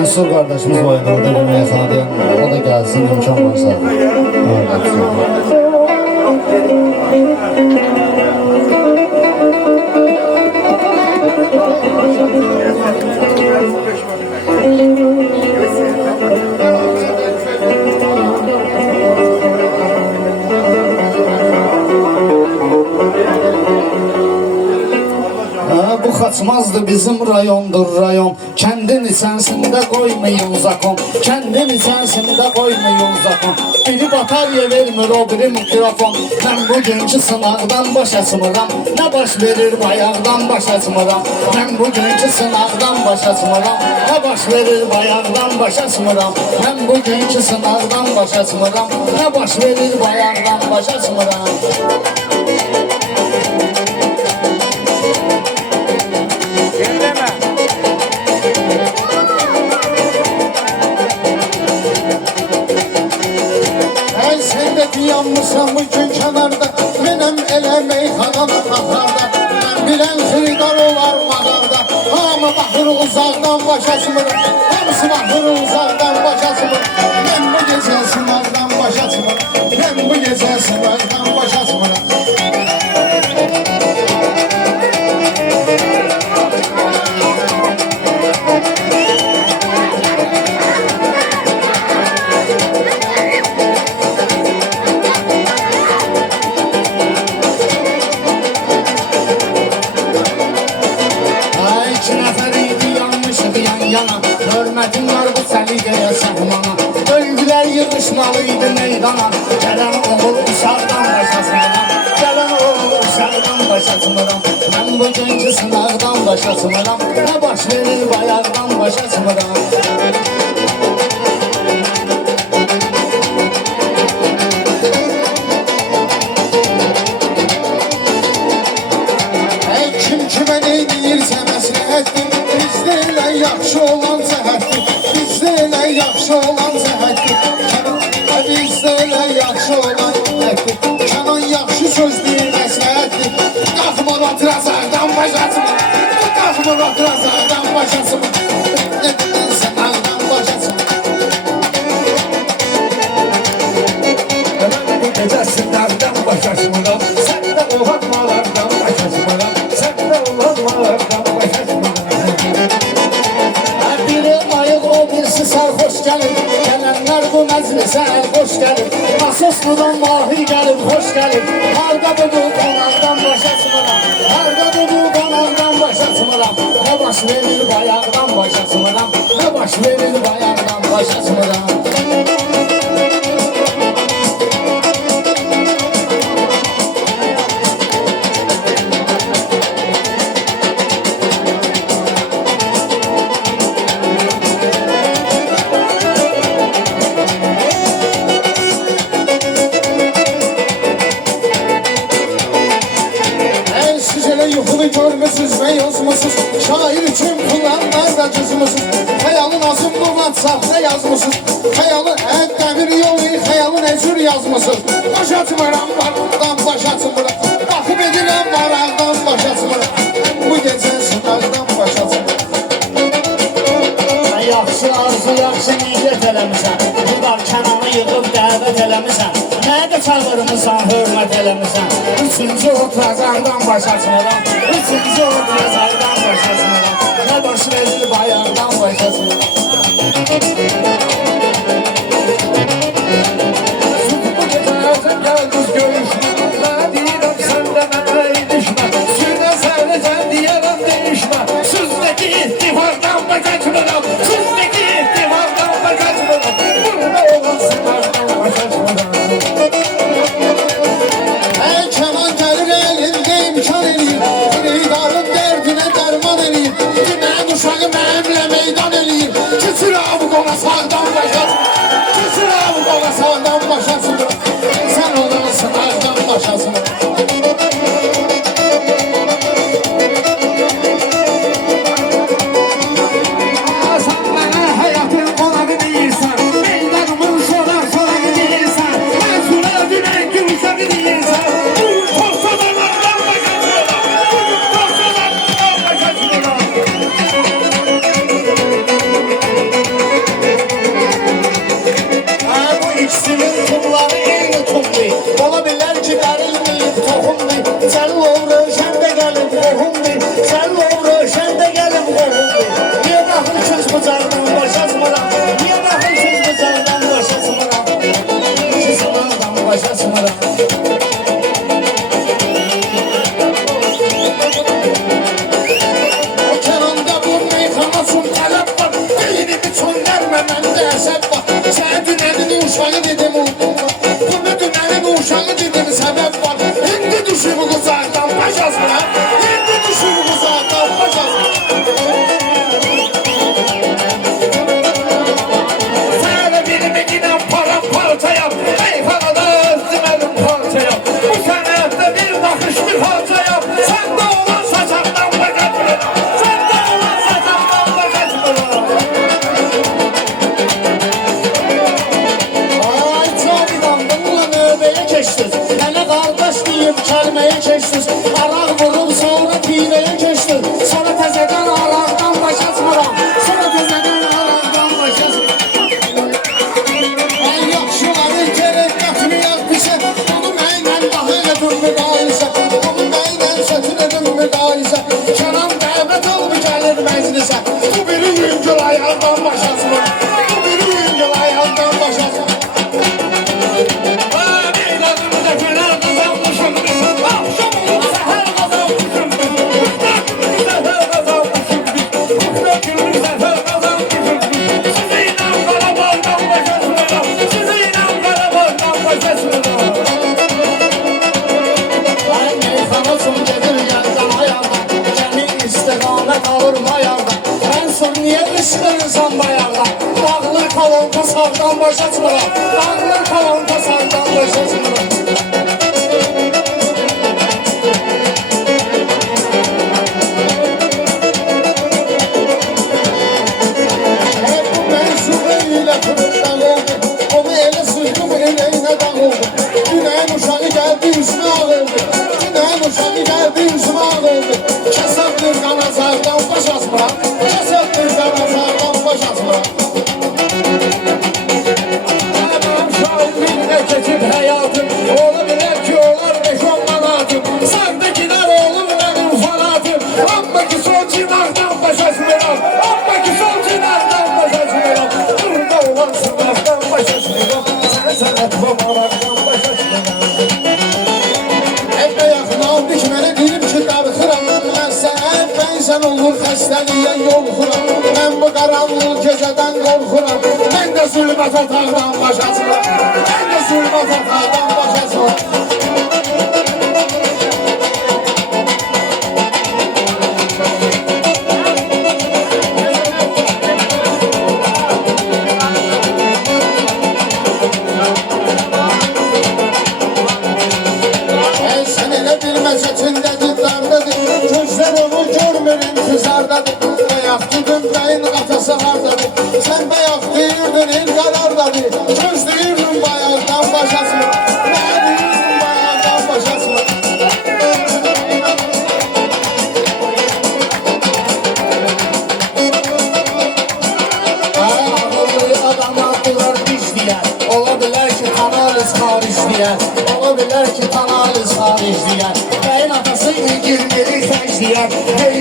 Mənsur qardaşımız var idi, orada bir meyxana deyən, o da gəlsin, imkan varsa. Bu kaçmazdı bizim rayondur rayon. Kendin içerisinde koymayın zakon. Kendin içerisinde koymayın zakon. Biri batarya vermir o biri mikrofon. Ben bugünkü sınavdan başa sımıram. Ne baş verir bayağıdan başa sımıram. Ben bugünkü sınavdan başa sımıram. Ne baş verir bayağıdan başa sımıram. Ben bugünkü sınavdan başa sımıram. Ne baş verir bayağıdan başa sımıram. Yanmışam bugün kenarda, benim ele meyxanada qatarda. Ben bilen xırdar olar mağarda, hamı baxır uzaqdan başa sımırım. Hamısı baxır uzaqdan başa sımırım. Ben bu gecə sınavdan başa sımırım. Ben bu gecə sınavdan başa sımırım. Hürmetin var bu səliqəyə səhmana. Döygülər yığışmalıydı meydana. Gələn oğul uşaqdan başa sımıram. Gələn oğul uşaqdan başa sımıram. Mən bugünkü sınavdan başa sımıram. Nə baş verir bayaqdan başa sımıram. Kim kimə ne deyirsə məsləhətdir. Bizdə elə yaxşı olan zəhətdir. Bizdə elə yaxşı olan zəhətdir. Bizdə elə yaxşı olan zəhətdir. Kənan yaxşı söz deyir məsləhətdir. Qalxmır oturacaqdan başasın. Qalxmır oturacaqdan başasın. Nədən sənədən başasın. Mən bu gecə sınavdan başasın. Sən də olanmalardan başasın. Sən də olanmalardan başasın. Sarhoş gelir, gelenler bu meclise hoş gelir. Nasosludan mahi gelir, hoş gelir. Harda budu konaktan başa sımıram. Harda budu konaktan başa sımıram. Ne baş verir bayağıdan başa sımıram. Ne baş verir bayağıdan başa sımıram. Görmüsüz ve yazmışsız. Şair için kullanmaz da cızmışsız. Hayalın azım bu WhatsApp'ta yazmışsız. Hayalın hep demir yolu, hayalın ecür yazmışsız. Başa çımıram vardan başa çımıram. Bakıp edilen vardan başa çımıram. Bu gece sınavdan başa çımıram. Yaxşı arzu, yaxşı niyyət eləmişsən. Budar Kənanı yığıb dəvət eləmişsən. Nədə çağırmışsan, hörmət eləmişsən. Üçüncü oturacaqdan başa sımıram. Üçüncü oturacaqdan başa sımıram. Nə baş verir bayaqdan başa sımıram. Bu gecə özün gəl düz görüşmə. Nə deyirəm səndə mənə ilişmə. Sürdə səvəcən deyərəm deyişmə. Süzdəki ittifaqdan başa sımıram. Süzdəki ittifaqdan başa sımıram. Burada olan sınavdan başa sımıram. Keman gəlir elində imkan eləyir. İqtidarın dərdinə dərman həsəd var. Sənə dünənin uşağı dedim unutma. Bunu dünənin uşağı dedim səbəb var. İndi düşüb uzaqdan başasına. İndi düşüb uzaqdan başasına. Sənə bilimi giden param parçayam. Ey fanada özlüməlim parçayam. Bu sənətdə bir baxış bir parçayam. Səndə olan saçaqdan bakatmıram. Səndə olan saçaqdan bakatmıram. Ay cavidan bununla növbəyə keçdiniz. Mənə qardaş deyib kəlməyə keçdiniz. Araq vurub sonra pivəyə keçdiniz. Sonra təzədən araqdan başatmıram. Sonra təzədən araqdan başatmıram. Ən yaxşıları gerək qatmayaq bizə. Onu mənlə daha edin müqayisə. Onu mənlə çətin edin müqayisə. Kənan dəvət olub gəlir məclisə. Bu biri yüngül ayağından başasın. Bu biri yüngül ayağından başasın. Meydanımda fener qazanmışım. Akşam olub səhər qazanmışım. Zəfər qazanmışım. Günlük zəfər qazanmışım. Sizi ilə Qarabağdan başasın. Sizi ilə Qarabağdan başasın. Ay meyxana üçün gedir yandan ayağdan. Gəmi istiqamət alır mayardan. Mən sur niyə qışqırırsan bayardan? Bağlı kolonka sağdan başa çıxıram. Bağlı kolonka sağdan başa çıxıram. Hep bu mensubə ilə kırıqdan oldu. Onu elə sıxdım eləyinə dağ oldu. Günəyin uşağı gəldi üstünə ağıldı. Günəyin uşağı gəldi üstünə ağıldı. Kəsət bir qanazardan baş asmıram. Kəsət bir qanazardan baş asmıram. Mənim şahiminlə keçib həyatım. Ola bilər ki olar 5-10 manatım. Sağda gider oğlum mənim fanatım. Amma ki sol cinardan baş asmıram. Amma ki sol cinardan baş asmıram. Burada olan sınavdan baş asmıram. Sənət və maraqdan baş asmıram. Evdə yaxın aldı ki mənə deyib ki darıxıram. Mən sənət bənzən olur xəstəliyə yolxuram. Mən bu qaranlıq gecədən qorxuram. Mən də zülmət otaqdan baş asmıram. Mən də zülmət otaqdan baş asmıram. Sən elə bilməz içindədir dardadır. Gözlər onu görmür intizardadır. Bayaq gidin bəyin qafası hardadır. Sən bayaq deyirdin el qarardadır. Göz deyirdin bayaqdan başasın. Nə deyirdin bayaqdan başasın. Ağıllı adama durar diş deyər. Ola bilər ki kanalız xaric deyər. Ola bilər ki kanalız xaric deyər. Bəyin atası 20'li 80 deyər. Hey